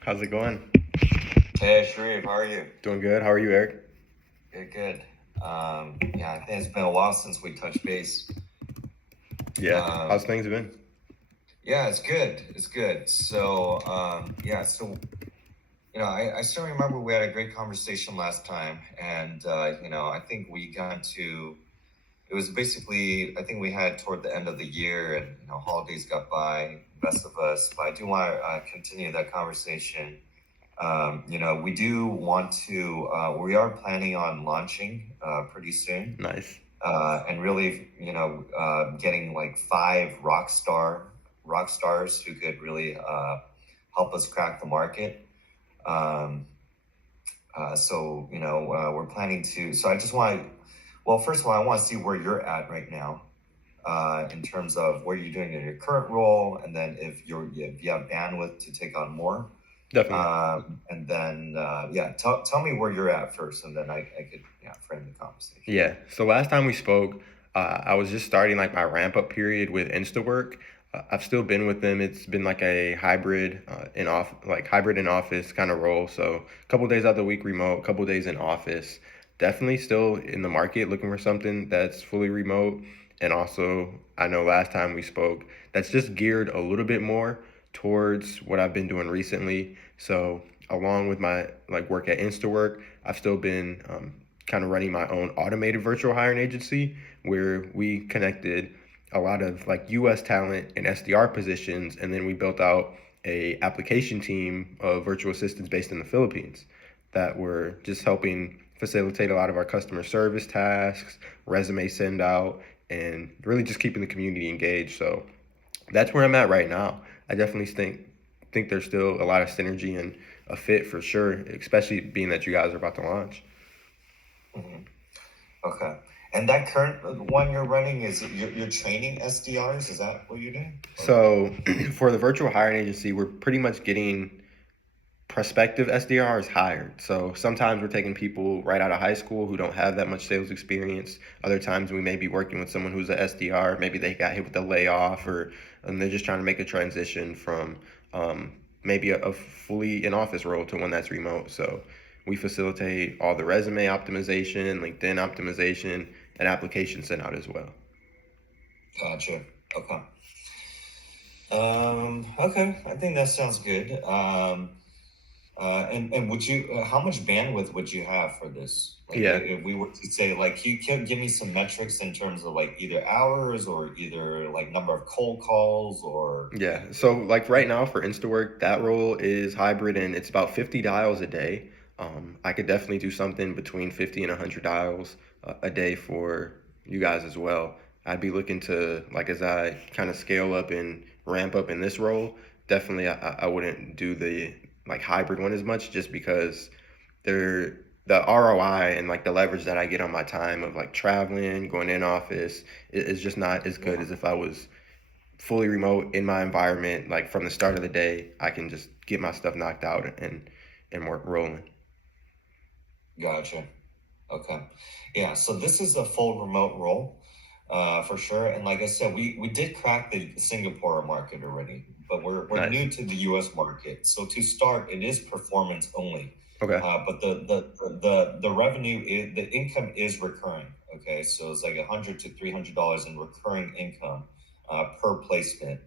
How's it going? Hey, Sharif, how are you? Doing good. How are you, Eric? Good, good. Yeah, I think it's been a while since we touched base. Yeah. How's Um, things been? yeah, it's good. It's good. I still remember we had a great conversation last time, and I think we got to. It was basically, I think we had toward the end of the year, and holidays got by, best of us. But I do want to continue that conversation. We do want to. We are planning on launching pretty soon. Nice. And really, getting like five rock stars who could really help us crack the market. Um, we're planning to. So I just want to. Well, first of all, I want to see where you're at right now in terms of what you're doing in your current role, and then if you have bandwidth to take on more. Definitely. Tell me where you're at first, and then I could frame the conversation. Yeah. So last time we spoke, I was just starting like my ramp up period with InstaWork. I've still been with them. It's been like a hybrid hybrid in office kind of role. So a couple days out of the week remote, a couple days in office. Definitely still in the market looking for something that's fully remote. And also, I know last time we spoke, that's just geared a little bit more towards what I've been doing recently. So along with my like work at InstaWork, I've still been kind of running my own automated virtual hiring agency where we connected a lot of like US talent and SDR positions, and then we built out a application team of virtual assistants based in the Philippines that were just helping facilitate a lot of our customer service tasks, resume send out, and really just keeping the community engaged. So that's where I'm at right now. I definitely think there's still a lot of synergy and a fit for sure, especially being that you guys are about to launch. Mhm. Okay. And that current one you're running is you're training SDRs? Is that what you're doing? Or So for the virtual hiring agency, we're pretty much getting prospective SDRs hired. So sometimes we're taking people right out of high school who don't have that much sales experience. Other times we may be working with someone who's a SDR. Maybe they got hit with a layoff, or and they're just trying to make a transition from maybe a fully in office role to one that's remote. So we facilitate all the resume optimization, LinkedIn optimization, and application sent out as well. gotcha. Okay. Okay. I think that sounds good. And would you, how much bandwidth would you have for this? Like, Yeah. if we were to say, like, you can give me some metrics in terms of like either hours or either like number of cold calls or Yeah. So like right now for InstaWork, that role is hybrid and it's about 50 dials a day. I could definitely do something between 50 and 100 dials a day for you guys as well. I'd be looking to, like, as I kind of scale up and ramp up in this role, definitely I wouldn't do the like hybrid one as much just because they're the ROI and like the leverage that I get on my time of like traveling, going in office is just not as good yeah, as if I was fully remote in my environment. Like from the start of the day, I can just get my stuff knocked out and work rolling. gotcha. Okay. Yeah, so this is a full remote role, for sure. And like I said, we did crack the Singapore market already, but we're Nice. new to the US market. So to start, it is performance only. Okay. But the revenue is, the income is recurring. Okay, so it's like $100 to $300 in recurring income per placement.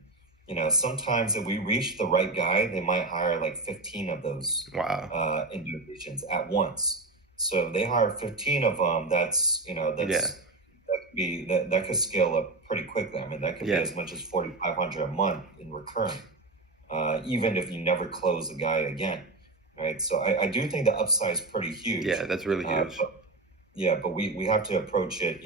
Sometimes if we reach the right guy, they might hire like 15 of those Wow. individuals at once. So if they hire 15 of them, Yeah. that could scale up pretty quickly. I mean, that could be Yeah. as much as 4,500 a month in recurring, even if you never close the guy again, right? So I do think the upside is pretty Yeah. huge. That's really But huge. yeah, but we have to approach it,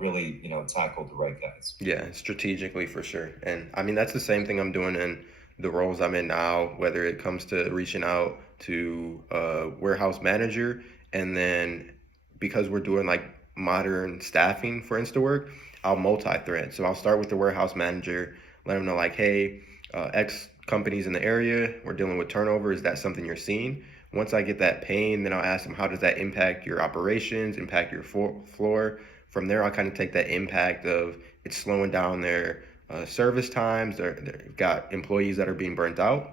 really, tackle the right guys. Yeah. Strategically for sure. And I mean, that's the same thing I'm doing in the roles I'm in now, whether it comes to reaching out to a warehouse manager. And then because we're doing like modern staffing for InstaWork, I'll multi-thread. So I'll start with the warehouse manager, let them know like, hey, X companies in the area, we're dealing with turnover. Is that something you're seeing? Once I get that pain, then I'll ask them, how does that impact your operations, impact your floor? From there, I'll kind of take that impact of it's slowing down their service times. They've got employees that are being burnt out,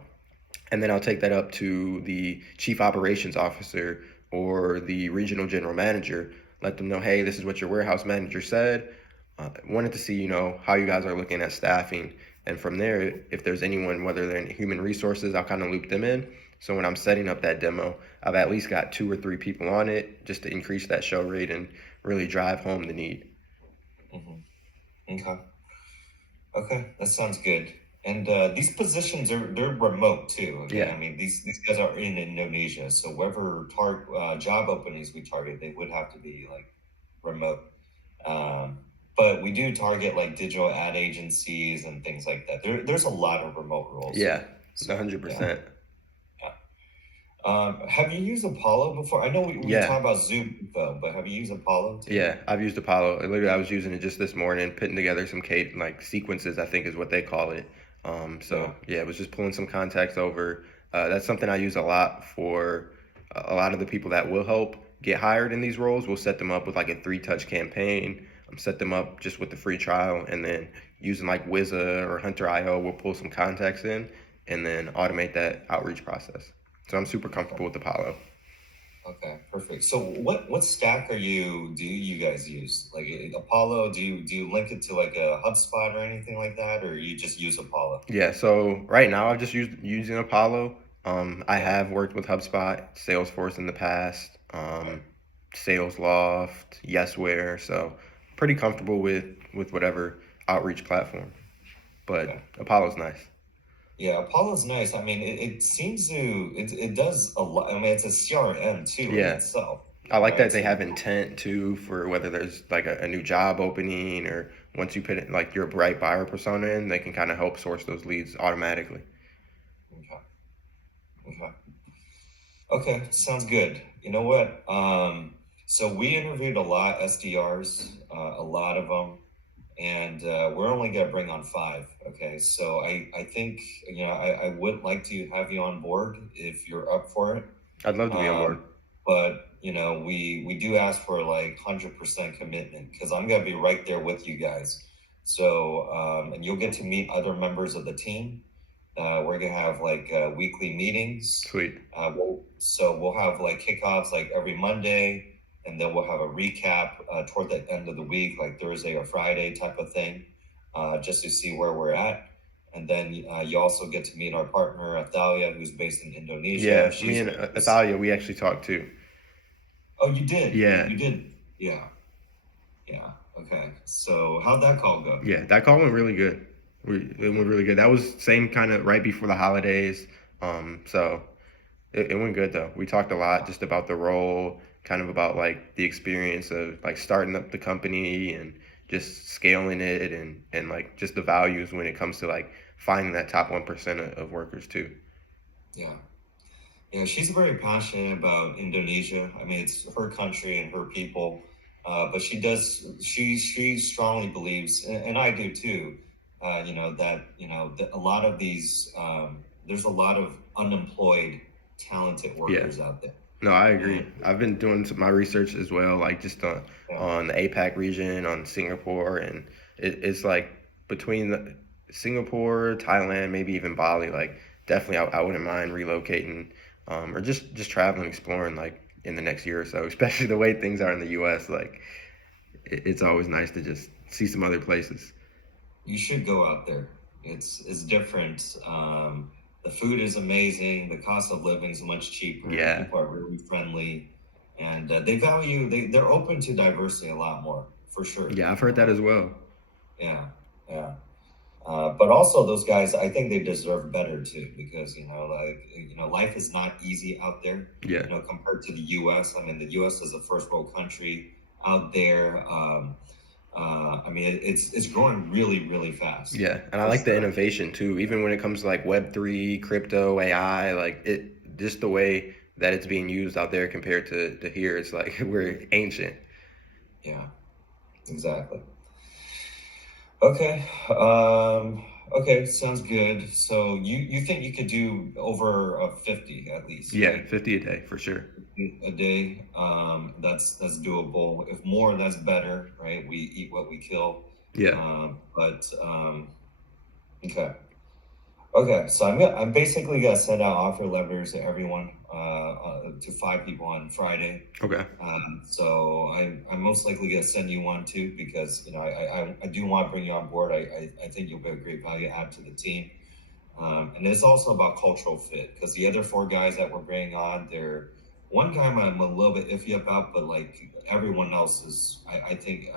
and then I'll take that up to the chief operations officer or the regional general manager. Let them know, hey, this is what your warehouse manager said. Wanted to see, how you guys are looking at staffing, and from there, if there's anyone, whether they're in human resources, I'll kind of loop them in. So when I'm setting up that demo, I've at least got 2 or 3 people on it just to increase that show rate and really drive home the need. Okay. Okay, that sounds good. And these positions they're remote too. Okay, Yeah, I mean these guys are in Indonesia, so whatever job openings we target, they would have to be like remote. Um, but we do target like digital ad agencies and things like that. There's a lot of remote roles. yeah, So yeah, 100%. yeah. Have you used Apollo before? I know we Yeah, talked about Zoom though, but have you used Apollo too? yeah, I've used Apollo. Literally, I was using it just this morning, putting together some like sequences, I think is what they call it. Yeah. So yeah, it was just pulling some contacts over. That's something I use a lot for a lot of the people that will help get hired in these roles. We'll set them up with like a 3-touch campaign. Set them up just with the free trial, and then using like Wizza or Hunter.io, we'll pull some contacts in, and then automate that outreach process. So I'm super comfortable with Apollo. Okay, perfect. So what stack do you guys use? Like Apollo, do you link it to like a HubSpot or anything like that, or you just use Apollo? Yeah, so right now I've just using Apollo. I Yeah. have worked with HubSpot, Salesforce in the past, SalesLoft, Yesware, so pretty comfortable with whatever outreach platform. But Okay. Apollo's nice. Yeah, Apollo's nice. I mean, it seems to it does a lot. I mean, it's a CRM too in Yeah, itself, I like right? that they So have intent too for whether there's like a new job opening, or once you put it like your bright buyer persona in, they can kind of help source those leads automatically. okay, okay, okay, sounds good. You know what? So we interviewed a lot SDRs, a lot of them. And we're only going to bring on five. Okay, so I think I would like to have you on board if you're up for it. I'd love to be on board. But we do ask for like 100% commitment because I'm going to be right there with you guys. So and you'll get to meet other members of the team. We're gonna have like weekly meetings. Sweet. We'll have like kickoffs like every Monday, and then we'll have a recap toward the end of the week, like Thursday or Friday type of thing, just to see where we're at. And then you also get to meet our partner Athalia, who's based in Indonesia. Yeah, me She's and gonna be. Athalia, we actually talked too. Oh, you did. Yeah, You did. Yeah. Yeah. Okay. So how'd that call go? yeah, that call went really good. It went really good. That was same kind of right before the holidays. So it went good though. We talked a lot just about the role, kind of about like the experience of like starting up the company and just scaling it, and like just the values when it comes to like finding that top 1% of workers too. Yeah. Yeah, she's very passionate about Indonesia. I mean, it's her country and her people, but she strongly believes, and I do too. That a lot of these there's a lot of unemployed, talented Yeah. workers out there, No, I and agree. I've been doing my research as well, like just yeah, on the APAC region, on Singapore, and it's like between Singapore, Thailand, maybe even Bali. Like definitely, I wouldn't mind relocating, or just traveling, exploring, like in the next year or so. Especially the way things are in the U.S. Like it's always nice to just see some other places. you should go out there. It's different. The food is amazing. The cost of living is much cheaper. Yeah, People are really friendly, and they're open to diversity a lot more for sure. yeah, I've heard that as well. Yeah, yeah. But also those guys, I think they deserve better too because life is not easy out there. Yeah. Compared to the U.S. I mean, the U.S. is a first world country out there. I mean, it's growing really, really fast Yeah, and I for like the sure. innovation too. Even when it comes to like Web3, crypto, AI, like it just the way that it's being used out there compared to here, it's like we're ancient. Yeah, exactly. Okay. Okay, sounds good. So you think you could do over 50 at least, Yeah, right? 50 a day for sure. A day. That's doable. If more, that's better, right? We eat what we kill. Yeah. But Okay. Okay, so I'm basically gonna send out offer letters to everyone, to 5 people on Friday. Okay. So I'm most likely gonna send you one too because I do want to bring you on board. I think you'll be a great value add to the team. And it's also about cultural fit because the other 4 guys that we're bringing on, they're one guy I'm a little bit iffy about, but like everyone else is, I think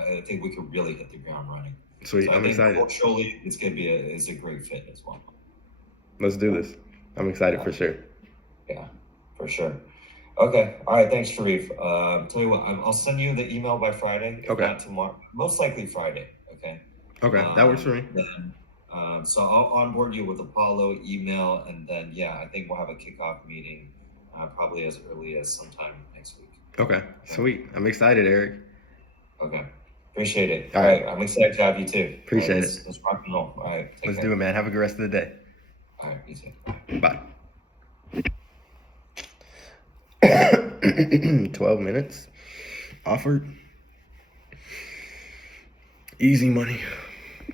we could really hit the ground running. So Sweet. I I'm think excited. culturally, it's gonna be a great fit as well. Let's do this. I'm excited Yeah, for sure. yeah, for sure. Okay, all right. Thanks, Sharif. Tell you what, I'll send you the email by Friday, if Okay. not tomorrow. Most likely Friday. Okay. Okay. That works for me. Then, so I'll onboard you with Apollo email, and then yeah, I think we'll have a kickoff meeting, probably as early as sometime next week. Okay. Okay. Sweet. I'm excited, Eric. Okay. Appreciate it. All All right. right. I'm excited to have you too. All right. Appreciate Let's it. let's rock and roll. All right. Take Let's do care. it, man. Have a good rest of the day. All right. You too. Bye. 12 minutes offered. Easy money.